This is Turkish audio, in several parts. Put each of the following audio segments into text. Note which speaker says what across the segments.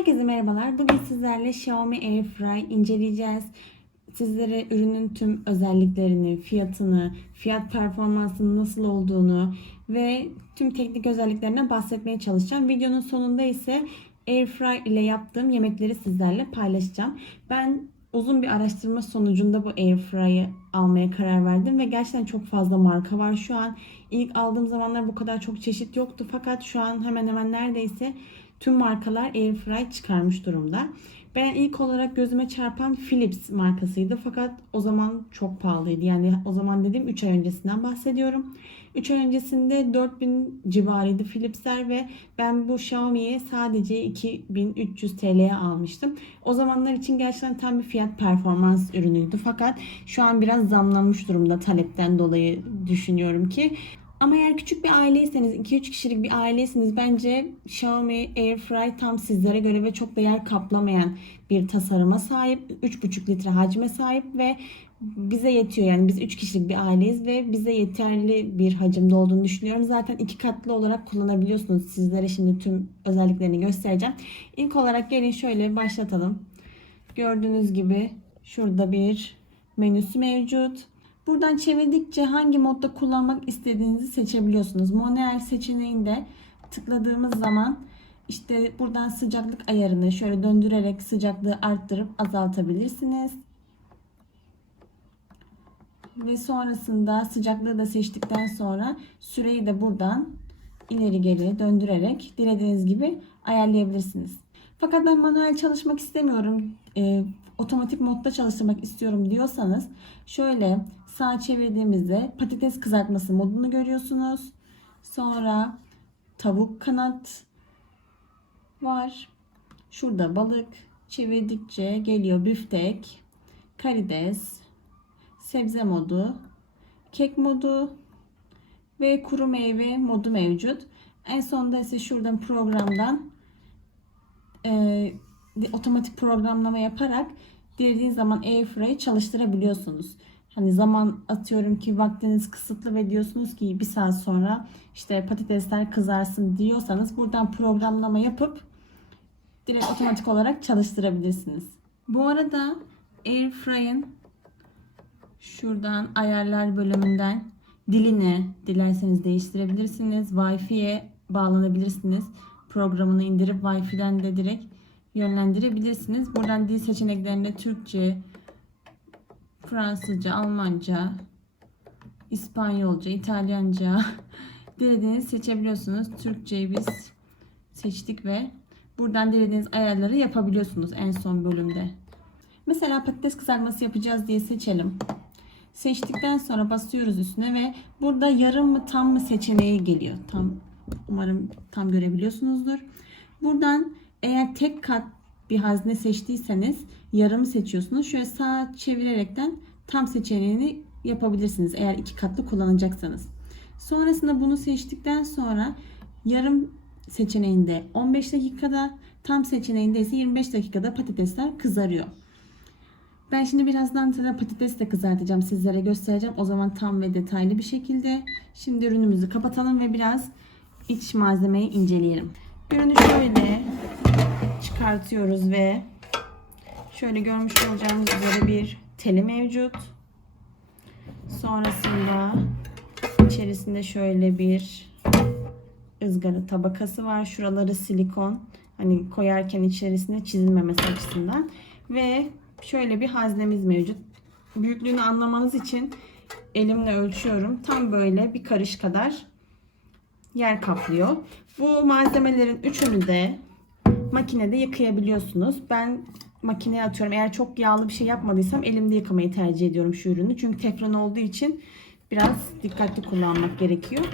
Speaker 1: Herkese merhabalar. Bugün sizlerle Xiaomi Airfry inceleyeceğiz. Sizlere ürünün tüm özelliklerini, fiyatını, fiyat performansının nasıl olduğunu ve tüm teknik özelliklerinden bahsetmeye çalışacağım. Videonun sonunda ise Airfry ile yaptığım yemekleri sizlerle paylaşacağım. Ben uzun bir araştırma sonucunda bu Airfry'ı almaya karar verdim ve gerçekten çok fazla marka var şu an. İlk aldığım zamanlar bu kadar çok çeşit yoktu fakat şu an hemen hemen neredeyse tüm markalar Airfry çıkarmış durumda. Ben ilk olarak gözüme çarpan Philips markasıydı fakat o zaman çok pahalıydı. Yani o zaman dedim 3 ay öncesinden bahsediyorum. 3 ay öncesinde 4000 civarıydı Philips'ler ve ben bu Xiaomi'ye sadece 2300 TL'ye almıştım. O zamanlar için gerçekten tam bir fiyat performans ürünüydü. Fakat şu an biraz zamlanmış durumda talepten dolayı düşünüyorum ki. Ama eğer küçük bir aileyseniz, 2-3 kişilik bir aileyseniz bence Xiaomi Airfry tam sizlere göre ve çok da yer kaplamayan bir tasarıma sahip. 3,5 litre hacme sahip ve bize yetiyor. Yani biz 3 kişilik bir aileyiz ve bize yeterli bir hacimde olduğunu düşünüyorum. Zaten iki katlı olarak kullanabiliyorsunuz. Sizlere şimdi tüm özelliklerini göstereceğim. İlk olarak gelin şöyle başlatalım. Gördüğünüz gibi şurada bir menüsü mevcut. Buradan çevirdikçe hangi modda kullanmak istediğinizi seçebiliyorsunuz. Manuel seçeneğinde tıkladığımız zaman işte buradan sıcaklık ayarını şöyle döndürerek sıcaklığı arttırıp azaltabilirsiniz. Ve sonrasında sıcaklığı da seçtikten sonra süreyi de buradan ileri geri döndürerek dilediğiniz gibi ayarlayabilirsiniz. Fakat ben manuel çalışmak istemiyorum, e, otomatik modda çalıştırmak istiyorum diyorsanız şöyle sağ çevirdiğimizde patates kızartması modunu görüyorsunuz. Sonra tavuk kanat var. Şurada balık çevirdikçe geliyor büftek, karides, sebze modu, kek modu ve kuru meyve modu mevcut. En sonunda ise şuradan programdan e, otomatik programlama yaparak dilediğiniz zaman Airfry'ı çalıştırabiliyorsunuz. Hani zaman atıyorum ki vaktiniz kısıtlı ve diyorsunuz ki bir saat sonra işte patatesler kızarsın diyorsanız buradan programlama yapıp direkt otomatik olarak çalıştırabilirsiniz. Bu arada Airfry'ın şuradan ayarlar bölümünden dilini dilerseniz değiştirebilirsiniz. Wi-Fi'ye bağlanabilirsiniz. Programını indirip Wi-Fi'den de direkt yönlendirebilirsiniz. Buradan dil seçeneklerinde Türkçe, Fransızca, Almanca, İspanyolca, İtalyanca dilediğiniz seçebiliyorsunuz. Türkçeyi biz seçtik ve buradan dilediğiniz ayarları yapabiliyorsunuz en son bölümde. Mesela patates kızartması yapacağız diye seçelim. Seçtikten sonra basıyoruz üstüne ve burada yarım mı tam mı seçeneği geliyor. Tam umarım tam görebiliyorsunuzdur. Buradan eğer tek kat bir hazne seçtiyseniz yarımı seçiyorsunuz. Şöyle sağa çevirerekten tam seçeneğini yapabilirsiniz eğer iki katlı kullanacaksanız. Sonrasında bunu seçtikten sonra yarım seçeneğinde 15 dakikada, tam seçeneğinde ise 25 dakikada patatesler kızarıyor. Ben şimdi birazdan size patates de kızartacağım. Sizlere göstereceğim. O zaman tam ve detaylı bir şekilde. Şimdi ürünümüzü kapatalım ve biraz iç malzemeyi inceleyelim. Ürünü şöyle çıkartıyoruz ve şöyle görmüş olacağınız üzere bir teli mevcut. Sonrasında içerisinde şöyle bir ızgara tabakası var. Şuraları silikon. Hani koyarken içerisine çizilmemesi açısından. Ve şöyle bir haznemiz mevcut. Büyüklüğünü anlamanız için elimle ölçüyorum. Tam böyle bir karış kadar yer kaplıyor. Bu malzemelerin üçünü de makinede yıkayabiliyorsunuz. Ben makineye atıyorum. Eğer çok yağlı bir şey yapmadıysam elimde yıkamayı tercih ediyorum şu ürünü. Çünkü teflon olduğu için biraz dikkatli kullanmak gerekiyor.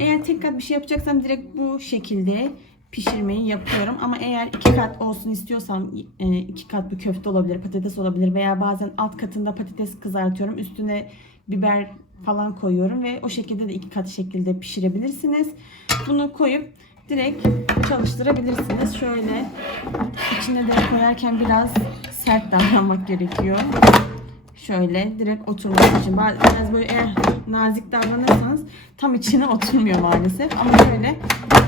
Speaker 1: Eğer tek kat bir şey yapacaksam direkt bu şekilde pişirmeyi yapıyorum. Ama eğer iki kat olsun istiyorsam e, iki kat bir köfte olabilir, patates olabilir veya bazen alt katında patates kızartıyorum. Üstüne biber falan koyuyorum ve o şekilde de iki kat şekilde pişirebilirsiniz. Bunu koyup direkt çalıştırabilirsiniz. Şöyle içine de koyarken biraz sert davranmak gerekiyor. Şöyle direkt oturması için. Biraz böyle eğer nazik davranırsanız tam içine oturmuyor maalesef. Ama şöyle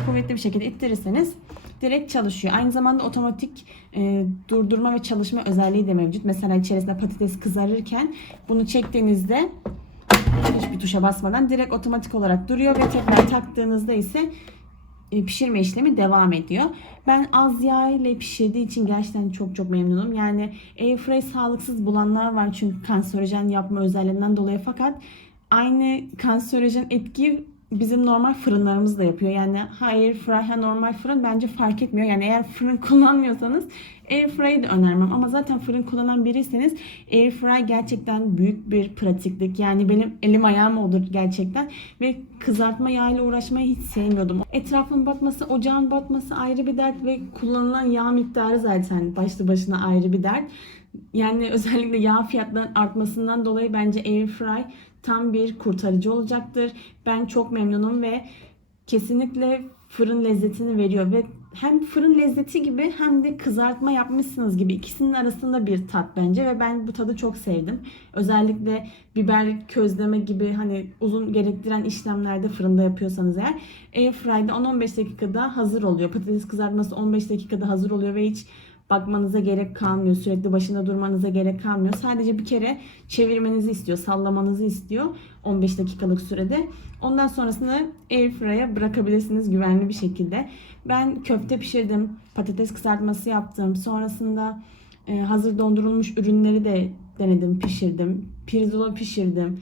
Speaker 1: kuvvetli bir şekilde ittirirseniz direkt çalışıyor. Aynı zamanda otomatik e, durdurma ve çalışma özelliği de mevcut. Mesela içerisinde patates kızarırken bunu çektiğinizde hiçbir tuşa basmadan direkt otomatik olarak duruyor ve tekrar taktığınızda ise pişirme işlemi devam ediyor. Ben az yağ ile pişirdiği için gerçekten çok çok memnunum. Yani airfryer sağlıksız bulanlar var çünkü kanserojen yapma özelliğinden dolayı fakat aynı kanserojen etkiyi bizim normal fırınlarımız da yapıyor. Yani air fry ha normal fırın bence fark etmiyor. Yani eğer fırın kullanmıyorsanız air fryer'ı da önermem. Ama zaten fırın kullanan biriyseniz air fry gerçekten büyük bir pratiklik. Yani benim elim ayağım olur gerçekten. Ve kızartma yağıyla uğraşmayı hiç sevmiyordum. Etrafın batması, ocağın batması ayrı bir dert ve kullanılan yağ miktarı zaten başlı başına ayrı bir dert. Yani özellikle yağ fiyatlarının artmasından dolayı bence Airfry tam bir kurtarıcı olacaktır. Ben çok memnunum ve kesinlikle fırın lezzetini veriyor ve hem fırın lezzeti gibi hem de kızartma yapmışsınız gibi ikisinin arasında bir tat bence ve ben bu tadı çok sevdim. Özellikle biber közleme gibi hani uzun gerektiren işlemlerde fırında yapıyorsanız eğer Airfry'de 10-15 dakikada hazır oluyor. Patates kızartması 15 dakikada hazır oluyor ve hiç bakmanıza gerek kalmıyor. Sürekli başında durmanıza gerek kalmıyor. Sadece bir kere çevirmenizi istiyor, sallamanızı istiyor 15 dakikalık sürede. Ondan sonrasını airfryer'a bırakabilirsiniz güvenli bir şekilde. Ben köfte pişirdim, patates kızartması yaptım. Sonrasında e, hazır dondurulmuş ürünleri de denedim, pişirdim. Pirzola pişirdim.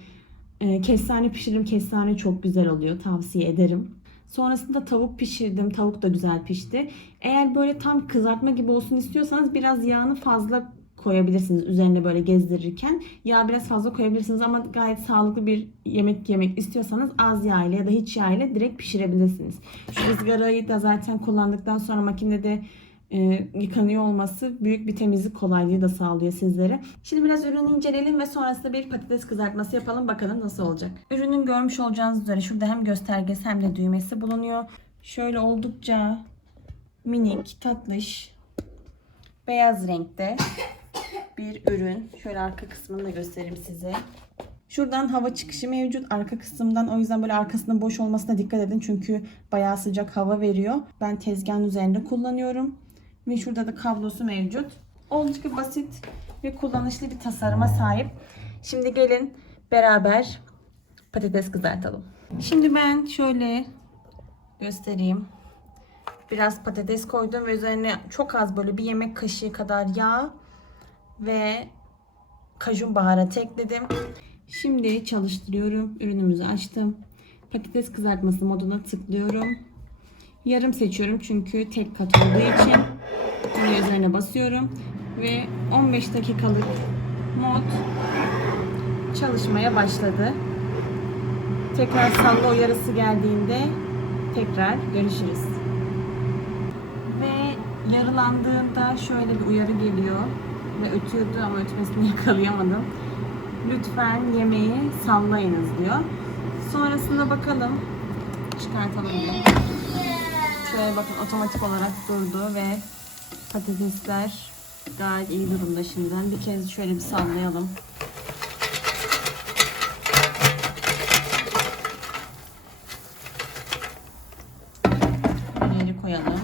Speaker 1: E, kestane pişirdim. Kestane çok güzel oluyor. Tavsiye ederim. Sonrasında tavuk pişirdim. Tavuk da güzel pişti. Eğer böyle tam kızartma gibi olsun istiyorsanız biraz yağını fazla koyabilirsiniz üzerine böyle gezdirirken. Yağ biraz fazla koyabilirsiniz ama gayet sağlıklı bir yemek yemek istiyorsanız az yağ ile ya da hiç yağ ile direkt pişirebilirsiniz. Şu ızgarayı da zaten kullandıktan sonra makinede e, yıkanıyor olması büyük bir temizlik kolaylığı da sağlıyor sizlere. Şimdi biraz ürünü inceleyelim ve sonrasında bir patates kızartması yapalım bakalım nasıl olacak. Ürünün görmüş olacağınız üzere şurada hem göstergesi hem de düğmesi bulunuyor. Şöyle oldukça minik, tatlış, beyaz renkte bir ürün. Şöyle arka kısmını da göstereyim size. Şuradan hava çıkışı mevcut arka kısımdan. O yüzden böyle arkasının boş olmasına dikkat edin. Çünkü bayağı sıcak hava veriyor. Ben tezgahın üzerinde kullanıyorum. Ve şurada da kablosu mevcut. Oldukça basit ve kullanışlı bir tasarıma sahip. Şimdi gelin beraber patates kızartalım. Şimdi ben şöyle göstereyim. Biraz patates koydum ve üzerine çok az böyle bir yemek kaşığı kadar yağ ve kajun baharatı ekledim. Şimdi çalıştırıyorum. Ürünümüzü açtım. Patates kızartması moduna tıklıyorum. Yarım seçiyorum çünkü tek kat olduğu için. Yine üzerine basıyorum. Ve 15 dakikalık mod çalışmaya başladı. Tekrar salla uyarısı geldiğinde tekrar görüşürüz. Ve yarılandığında şöyle bir uyarı geliyor. Ve ötüyordu ama ötmesini yakalayamadım. Lütfen yemeği sallayınız diyor. Sonrasında bakalım. Çıkartalım bir. Şöyle bakın otomatik olarak durdu ve patatesler gayet iyi durumda şimdiden. Bir kez şöyle bir sallayalım. Geri koyalım.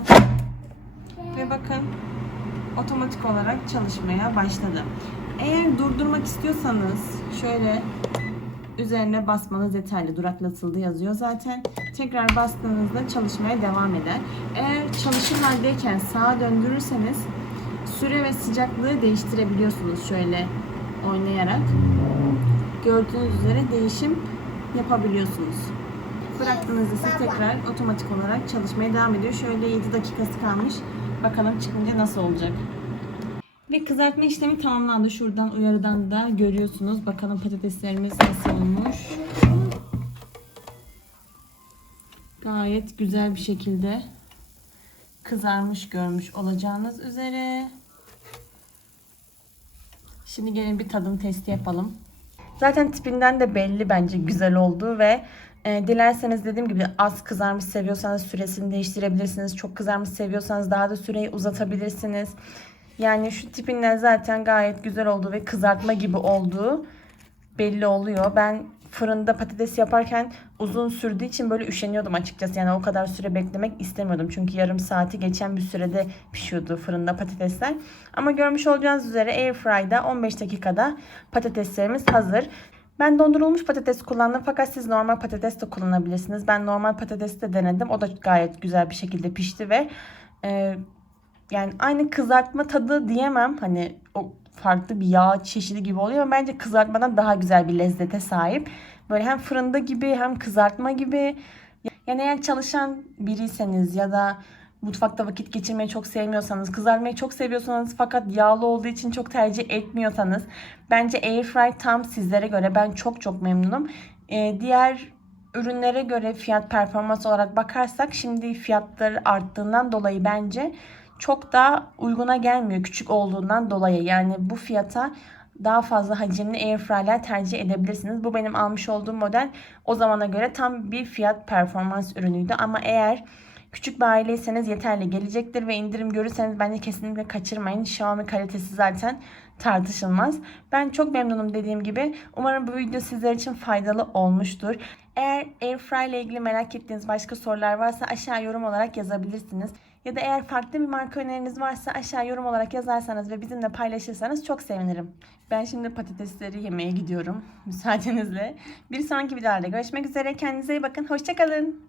Speaker 1: Ve bakın otomatik olarak çalışmaya başladı. Eğer durdurmak istiyorsanız şöyle üzerine basmanız yeterli. Duraklatıldı yazıyor zaten. Tekrar bastığınızda çalışmaya devam eder. Eğer çalışır haldeyken sağa döndürürseniz süre ve sıcaklığı değiştirebiliyorsunuz şöyle oynayarak. Gördüğünüz üzere değişim yapabiliyorsunuz. Bıraktığınızda ise tekrar otomatik olarak çalışmaya devam ediyor. Şöyle 7 dakikası kalmış. Bakalım çıkınca nasıl olacak. Ve kızartma işlemi tamamlandı. Şuradan uyarıdan da görüyorsunuz. Bakalım patateslerimiz nasıl olmuş. Gayet güzel bir şekilde kızarmış görmüş olacağınız üzere. Şimdi gelin bir tadım testi yapalım. Zaten tipinden de belli bence güzel oldu ve e, dilerseniz dediğim gibi az kızarmış seviyorsanız süresini değiştirebilirsiniz. Çok kızarmış seviyorsanız daha da süreyi uzatabilirsiniz. Yani şu tipinden zaten gayet güzel oldu ve kızartma gibi olduğu belli oluyor. Ben
Speaker 2: fırında patates yaparken uzun sürdüğü için böyle üşeniyordum açıkçası. Yani o kadar süre beklemek istemiyordum. Çünkü yarım saati geçen bir sürede pişiyordu fırında patatesler. Ama görmüş olacağınız üzere Airfry'da 15 dakikada patateslerimiz hazır. Ben dondurulmuş patates kullandım fakat siz normal patates de kullanabilirsiniz. Ben normal patates de denedim. O da gayet güzel bir şekilde pişti ve e, yani aynı kızartma tadı diyemem. Hani o farklı bir yağ çeşidi gibi oluyor ama bence kızartmadan daha güzel bir lezzete sahip. Böyle hem fırında gibi hem kızartma gibi. Yani eğer çalışan biriyseniz ya da mutfakta vakit geçirmeyi çok sevmiyorsanız, kızartmayı çok seviyorsanız fakat yağlı olduğu için çok tercih etmiyorsanız bence Airfry tam sizlere göre. Ben çok çok memnunum. Ee, diğer ürünlere göre fiyat performans olarak bakarsak şimdi fiyatları arttığından dolayı bence çok da uyguna gelmiyor küçük olduğundan dolayı. Yani bu fiyata daha fazla hacimli airfryer'ler tercih edebilirsiniz. Bu benim almış olduğum model o zamana göre tam bir fiyat performans ürünüydü. Ama eğer küçük bir aileyseniz yeterli gelecektir ve indirim görürseniz bence kesinlikle kaçırmayın. Xiaomi kalitesi zaten tartışılmaz. Ben çok memnunum dediğim gibi. Umarım bu video sizler için faydalı olmuştur. Eğer Airfry ile ilgili merak ettiğiniz başka sorular varsa aşağı yorum olarak yazabilirsiniz. Ya da eğer farklı bir marka öneriniz varsa aşağı yorum olarak yazarsanız ve bizimle paylaşırsanız çok sevinirim. Ben şimdi patatesleri yemeye gidiyorum müsaadenizle. Bir sonraki videolarda görüşmek üzere. Kendinize iyi bakın. Hoşçakalın.